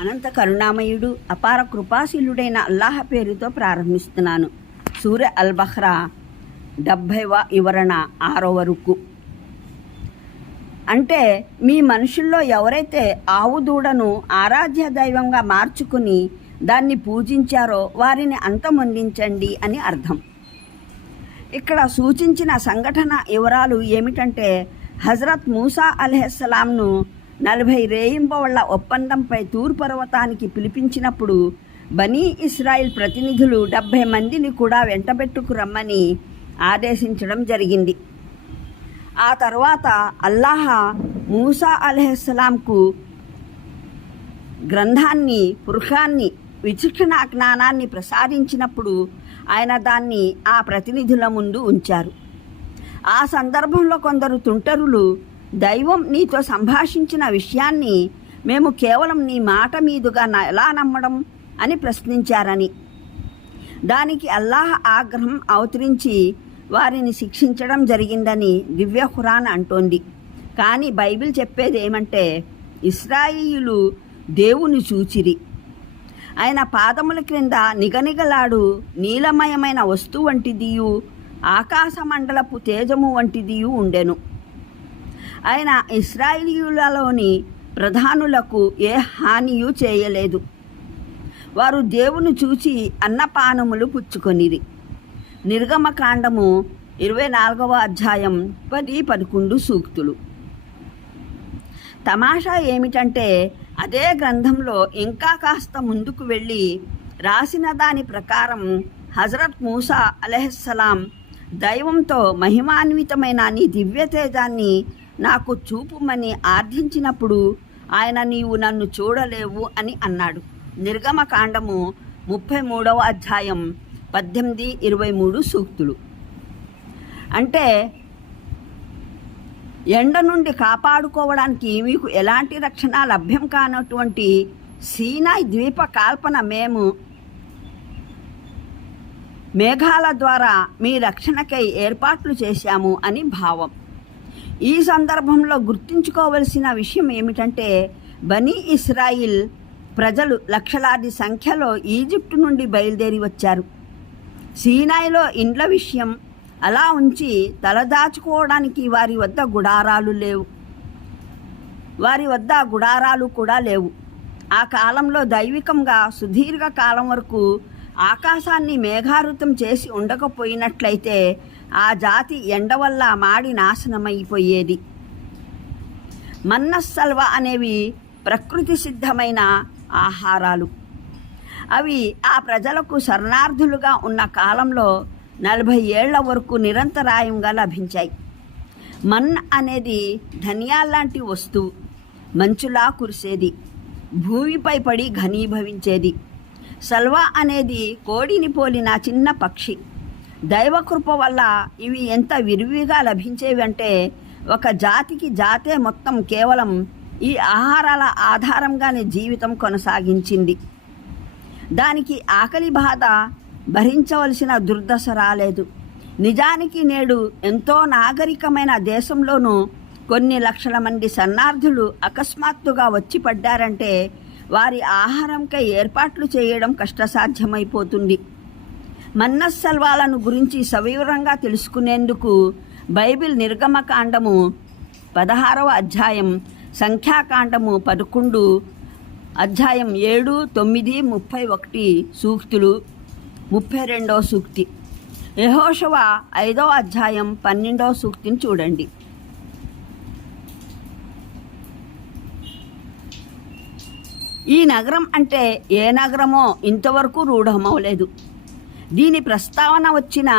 అనంత కరుణామయుడు అపార కృపాశీలుడైన అల్లాహ పేరుతో ప్రారంభిస్తున్నాను. సూర్య అల్ బహ్రా డెబ్భైవ వివరణ ఆరో వరకు అంటే మీ మనుషుల్లో ఎవరైతే ఆవు దూడను ఆరాధ్య దైవంగా మార్చుకుని దాన్ని పూజించారో వారిని అంతమొందించండి అని అర్థం. ఇక్కడ సూచించిన సంఘటన వివరాలు ఏమిటంటే హజరత్ మూసా అలెహస్సలాంను నలభై రేయింబవళ్ళ ఒప్పందంపై తూర్ పర్వతానికి పిలిపించినప్పుడు బనీ ఇస్రాయిల్ ప్రతినిధులు డెబ్భై మందిని కూడా వెంటబెట్టుకు రమ్మని ఆదేశించడం జరిగింది. ఆ తర్వాత అల్లాహ మూసా అలెహస్సలాంకు గ్రంథాన్ని పురుషాన్ని విచక్షణ జ్ఞానాన్ని ప్రసాదించినప్పుడు ఆయన దాన్ని ఆ ప్రతినిధుల ముందు ఉంచారు. ఆ సందర్భంలో కొందరు తుంటరులు దైవం నీతో సంభాషించిన విషయాన్ని మేము కేవలం నీ మాట మీదుగా న- ఎలా నమ్మడం అని ప్రశ్నించారని. దానికి అల్లాహ్ ఆగ్రహం అవతరించి వారిని శిక్షించడం జరిగిందని దివ్య ఖురాన్ అంటోంది. కానీ బైబిల్ చెప్పేది ఏమంటే ఇస్రాయిలు దేవుని చూచిరి. ఆయన పాదముల క్రింద నిగనిగలాడు నీలమయమైన వస్తువు వంటిదియు ఆకాశమండలపు తేజము వంటిదియు ఉండెను. ఆయన ఇస్రాయిలీయులలోని ప్రధానులకు ఏ హానియు చేయలేదు. వారు దేవుని చూచి అన్నపానములు పుచ్చుకొనిరి. నిర్గమకాండము ఇరవై నాలుగవ అధ్యాయం పది పదకొండు సూక్తులు. తమాషా ఏమిటంటే అదే గ్రంథంలో ఇంకా కాస్త ముందుకు వెళ్ళి రాసిన దాని ప్రకారం హజరత్ మూసా అలెహస్సలాం దైవంతో మహిమాన్వితమైన నీ దివ్యతేజాన్ని నాకు చూపుమని ఆర్థించినప్పుడు ఆయన నీవు నన్ను చూడలేవు అని అన్నాడు. నిర్గమకాండము ముప్పై మూడవ అధ్యాయం పద్దెనిమిది ఇరవై మూడు సూక్తులు. అంటే ఎండ నుండి కాపాడుకోవడానికి మీకు ఎలాంటి రక్షణ లభ్యం కానటువంటి సీనాయ్ ద్వీప కాల్పన మేము మేఘాల ద్వారా మీ రక్షణకై ఏర్పాట్లు చేశాము అని భావం. ఈ సందర్భంలో గుర్తుంచుకోవలసిన విషయం ఏమిటంటే బనీ ఇస్రాయిల్ ప్రజలు లక్షలాది సంఖ్యలో ఈజిప్టు నుండి బయలుదేరి వచ్చారు. సీనాయిలో ఇండ్ల విషయం అలా ఉంచి తలదాచుకోవడానికి వారి వద్ద గుడారాలు లేవు. వారి వద్ద గుడారాలు కూడా లేవు. ఆ కాలంలో దైవికంగా సుదీర్ఘ కాలం వరకు ఆకాశాన్ని మేఘారుతం చేసి ఉండకపోయినట్లయితే ఆ జాతి ఎండ వల్ల మాడి నాశనమైపోయేది. మన్నస్సల్వ అనేవి ప్రకృతి సిద్ధమైన ఆహారాలు. అవి ఆ ప్రజలకు శరణార్థులుగా ఉన్న కాలంలో నలభై ఏళ్ళ వరకు నిరంతరాయంగా లభించాయి. మన్ అనేది ధనియాల్లాంటి వస్తువు మంచులా కురిసేది భూమిపై పడి ఘనీభవించేది. సల్వా అనేది కోడిని పోలిన చిన్న పక్షి. దైవకృప వల్ల ఇవి ఎంత విరివిగా లభించేవంటే ఒక జాతికి జాతే మొత్తం కేవలం ఈ ఆహారాల ఆధారంగానే జీవితం కొనసాగించింది. దానికి ఆకలి బాధ భరించవలసిన దుర్దశ రాలేదు. నిజానికి నేడు ఎంతో నాగరికమైన దేశంలోనూ కొన్ని లక్షల మంది సన్నార్థులు అకస్మాత్తుగా వచ్చి పడ్డారంటే వారి ఆహారంకై ఏర్పాట్లు చేయడం కష్టసాధ్యమైపోతుంది. మన్నస్సల్వాలను గురించి సవివరంగా తెలుసుకునేందుకు బైబిల్ నిర్గమకాండము పదహారవ అధ్యాయం సంఖ్యాకాండము పదకొండు అధ్యాయం ఏడు తొమ్మిది ముప్పై ఒకటి సూక్తులు ముప్పై రెండవ సూక్తి. యహోషవ ఐదవ అధ్యాయం పన్నెండవ సూక్తిని చూడండి. ఈ నగరం అంటే ఏ నగరమో ఇంతవరకు రూఢమవలేదు దీని ప్రస్తావన వచ్చిన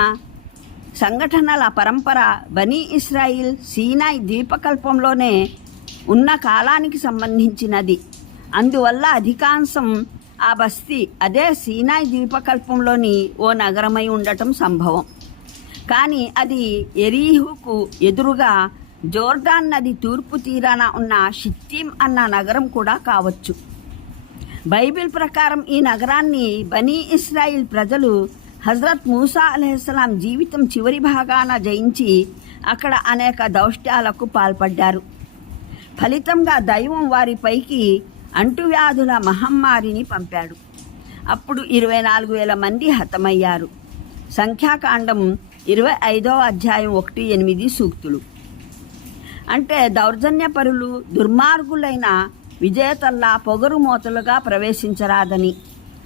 సంఘటనల పరంపర బనీ ఇస్రాయిల్ సీనాయ్ ద్వీపకల్పంలోనే ఉన్న కాలానికి సంబంధించినది. అందువల్ల అధికాంశం ఆ బస్తీ అదే సీనాయి ద్వీపకల్పంలోని ఓ నగరమై ఉండటం సంభవం. కానీ అది ఎరీహుకు ఎదురుగా జోర్డాన్ నది తూర్పు తీరాన ఉన్న షిత్తీం అన్న నగరం కూడా కావచ్చు. బైబిల్ ప్రకారం ఈ నగరాన్ని బనీ ఇస్రాయిల్ ప్రజలు హజరత్ మూసా అలెహస్లాం జీవితం చివరి భాగాన జయించి అక్కడ అనేక దౌష్ట్యాలకు పాల్పడ్డారు. ఫలితంగా దైవం వారిపైకి అంటువ్యాధుల మహమ్మారిని పంపాడు. అప్పుడు ఇరవై నాలుగు వేల మంది హతమయ్యారు. సంఖ్యాకాండం ఇరవై ఐదో అధ్యాయం ఒకటి ఎనిమిది సూక్తులు. అంటే దౌర్జన్యపరులు దుర్మార్గులైన విజేతల్లా పొగరు మోతలుగా ప్రవేశించరాదని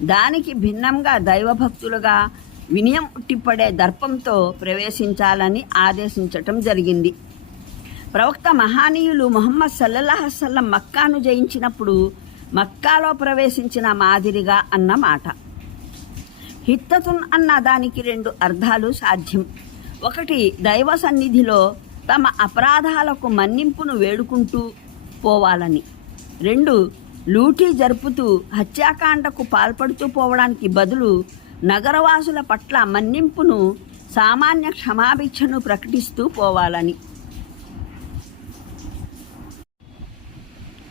దానికి భిన్నంగా దైవభక్తులుగా వినయం ఉట్టిపడే దర్పంతో ప్రవేశించాలని ఆదేశించటం జరిగింది. ప్రవక్త మహానీయులు మొహమ్మద్ సల్లల్లాహసల్లం మక్కాను జయించినప్పుడు మక్కాలో ప్రవేశించిన మాదిరిగా అన్నమాట. హిత్తతున్ అన్న దానికి రెండు అర్థాలు సాధ్యం. ఒకటి దైవ సన్నిధిలో తమ అపరాధాలకు మన్నింపును వేడుకుంటూ పోవాలని. రెండు లూటీ జరుపుతూ హత్యాకాండకు పాల్పడుతూ పోవడానికి బదులు నగరవాసుల పట్ల మన్నింపును సామాన్య క్షమాభిక్షను ప్రకటిస్తూ పోవాలని.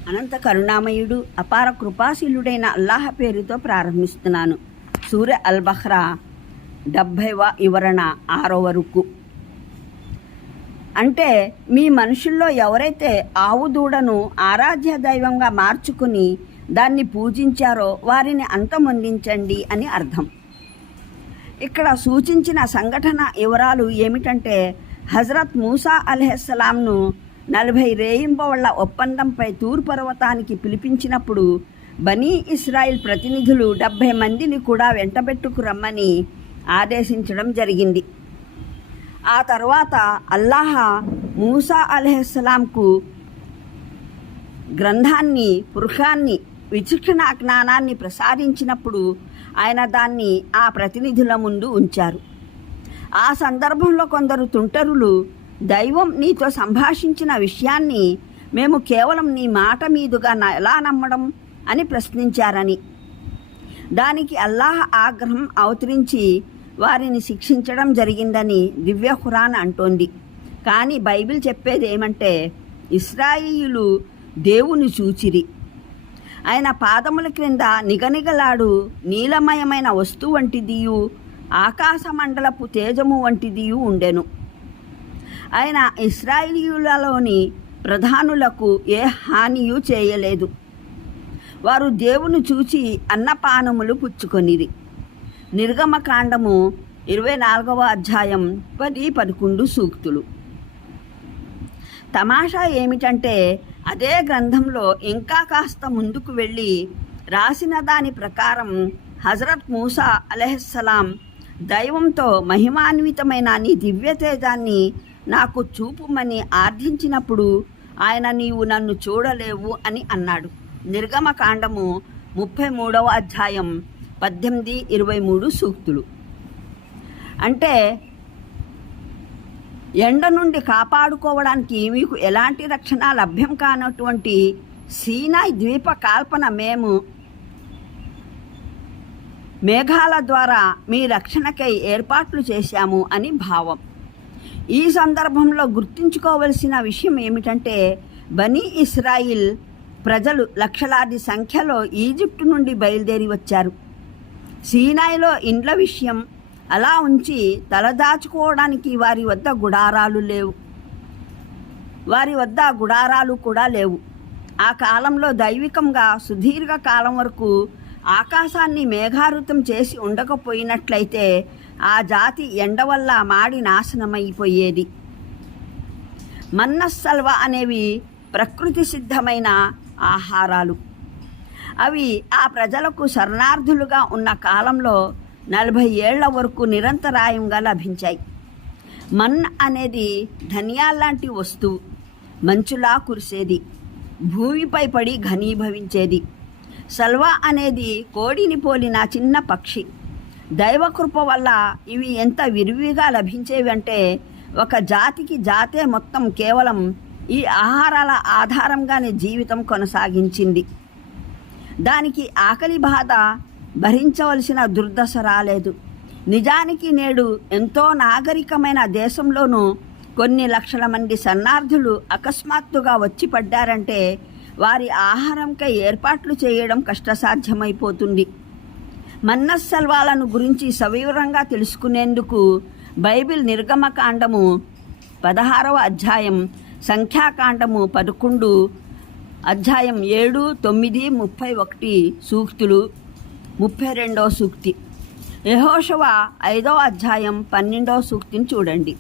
అనంత కరుణామయుడు అపార కృపాశీలుడైన అల్లాహ పేరుతో ప్రారంభిస్తున్నాను. సూర్య అల్ బహ్రా డెబ్భైవ వివరణ ఆరో వరకు. అంటే మీ మనుషుల్లో ఎవరైతే ఆవు దూడను ఆరాధ్య దైవంగా మార్చుకుని దాన్ని పూజించారో వారిని అంతమొందించండి అని అర్థం. ఇక్కడ సూచించిన సంఘటన వివరాలు ఏమిటంటే హజరత్ మూసా అలెహస్సలాంను నలభై రేయింబవళ్ళ ఒప్పందంపై తూర్ పర్వతానికి పిలిపించినప్పుడు బనీ ఇస్రాయిల్ ప్రతినిధులు డెబ్భై మందిని కూడా వెంటబెట్టుకు రమ్మని ఆదేశించడం జరిగింది. ఆ తర్వాత అల్లాహ మూసా అలెహస్లాంకు గ్రంథాన్ని పురుషాన్ని విచక్షణ జ్ఞానాన్ని ప్రసాదించినప్పుడు ఆయన దాన్ని ఆ ప్రతినిధుల ముందు ఉంచారు. ఆ సందర్భంలో కొందరు తుంటరులు దైవం నీతో సంభాషించిన విషయాన్ని మేము కేవలం నీ మాట మీదుగా న- ఎలా నమ్మడం? అని ప్రశ్నించారని. దానికి అల్లాహ్ ఆగ్రహం అవతరించి వారిని శిక్షించడం జరిగిందని దివ్య ఖురాన్ అంటోంది. కానీ బైబిల్ చెప్పేది ఏమంటే ఇస్రాయిలు దేవుని చూచిరి ఆయన పాదముల క్రింద నిగనిగలాడు నీలమయమైన వస్తువు వంటిదియు ఆకాశమండలపు తేజము వంటిదియు ఉండెను. ఆయన ఇస్రాయిలీయులలోని ప్రధానులకు ఏ హానియు చేయలేదు. వారు దేవుని చూచి అన్నపానములు పుచ్చుకొనిరి. నిర్గమకాండము ఇరవై నాలుగవ అధ్యాయం పది పదకొండు సూక్తులు. తమాషా ఏమిటంటే అదే గ్రంథంలో ఇంకా కాస్త ముందుకు వెళ్ళి రాసిన దాని ప్రకారం హజరత్ మూసా అలెహస్సలాం దైవంతో మహిమాన్వితమైన నీ దివ్యతేజాన్ని నాకు చూపుమని ఆర్థించినప్పుడు ఆయన నీవు నన్ను చూడలేవు అని అన్నాడు. నిర్గమకాండము ముప్పై మూడవ అధ్యాయం పద్దెనిమిది ఇరవై మూడు సూక్తులు. అంటే ఎండ నుండి కాపాడుకోవడానికి మీకు ఎలాంటి రక్షణ లభ్యం కానటువంటి సీనాయి ద్వీప కాల్పన మేము మేఘాల ద్వారా మీ రక్షణకై ఏర్పాట్లు చేశాము అని భావం. ఈ సందర్భంలో గుర్తుంచుకోవలసిన విషయం ఏమిటంటే బనీ ఇస్రాయిల్ ప్రజలు లక్షలాది సంఖ్యలో ఈజిప్టు నుండి బయలుదేరి వచ్చారు. సీనాయిలో ఇండ్ల విషయం అలా ఉంచి తలదాచుకోవడానికి వారి వద్ద గుడారాలు లేవు. వారి వద్ద గుడారాలు కూడా లేవు. ఆ కాలంలో దైవికంగా సుదీర్ఘ కాలం వరకు ఆకాశాన్ని మేఘారుతం చేసి ఉండకపోయినట్లయితే ఆ జాతి ఎండ వల్ల మాడి నాశనమైపోయేది. మన్నస్సల్వ అనేవి ప్రకృతి సిద్ధమైన ఆహారాలు. అవి ఆ ప్రజలకు శరణార్థులుగా ఉన్న కాలంలో నలభై ఏళ్ళ వరకు నిరంతరాయంగా లభించాయి. మన్ అనేది ధనియాల్లాంటి వస్తువు మంచులా కురిసేది భూమిపై పడి ఘనీభవించేది. సల్వా అనేది కోడిని పోలిన చిన్న పక్షి. దైవకృప వల్ల ఇవి ఎంత విరివిగా లభించేవంటే ఒక జాతికి జాతే మొత్తం కేవలం ఈ ఆహారాల ఆధారంగానే జీవితం కొనసాగించింది. దానికి ఆకలి బాధ భరించవలసిన దుర్దశ రాలేదు. నిజానికి నేడు ఎంతో నాగరికమైన దేశంలోనూ కొన్ని లక్షల మంది సన్నార్థులు అకస్మాత్తుగా వచ్చి పడ్డారంటే వారి ఆహారంకై ఏర్పాట్లు చేయడం కష్టసాధ్యమైపోతుంది. మన్నస్సల్వాలను గురించి సవివరంగా తెలుసుకునేందుకు బైబిల్ నిర్గమకాండము పదహారవ అధ్యాయం సంఖ్యాకాండము పదకొండు అధ్యాయం ఏడు తొమ్మిది ముప్పై ఒకటి సూక్తులు ముప్పై రెండో సూక్తి. యహోషవ ఐదో అధ్యాయం పన్నెండో సూక్తిని చూడండి.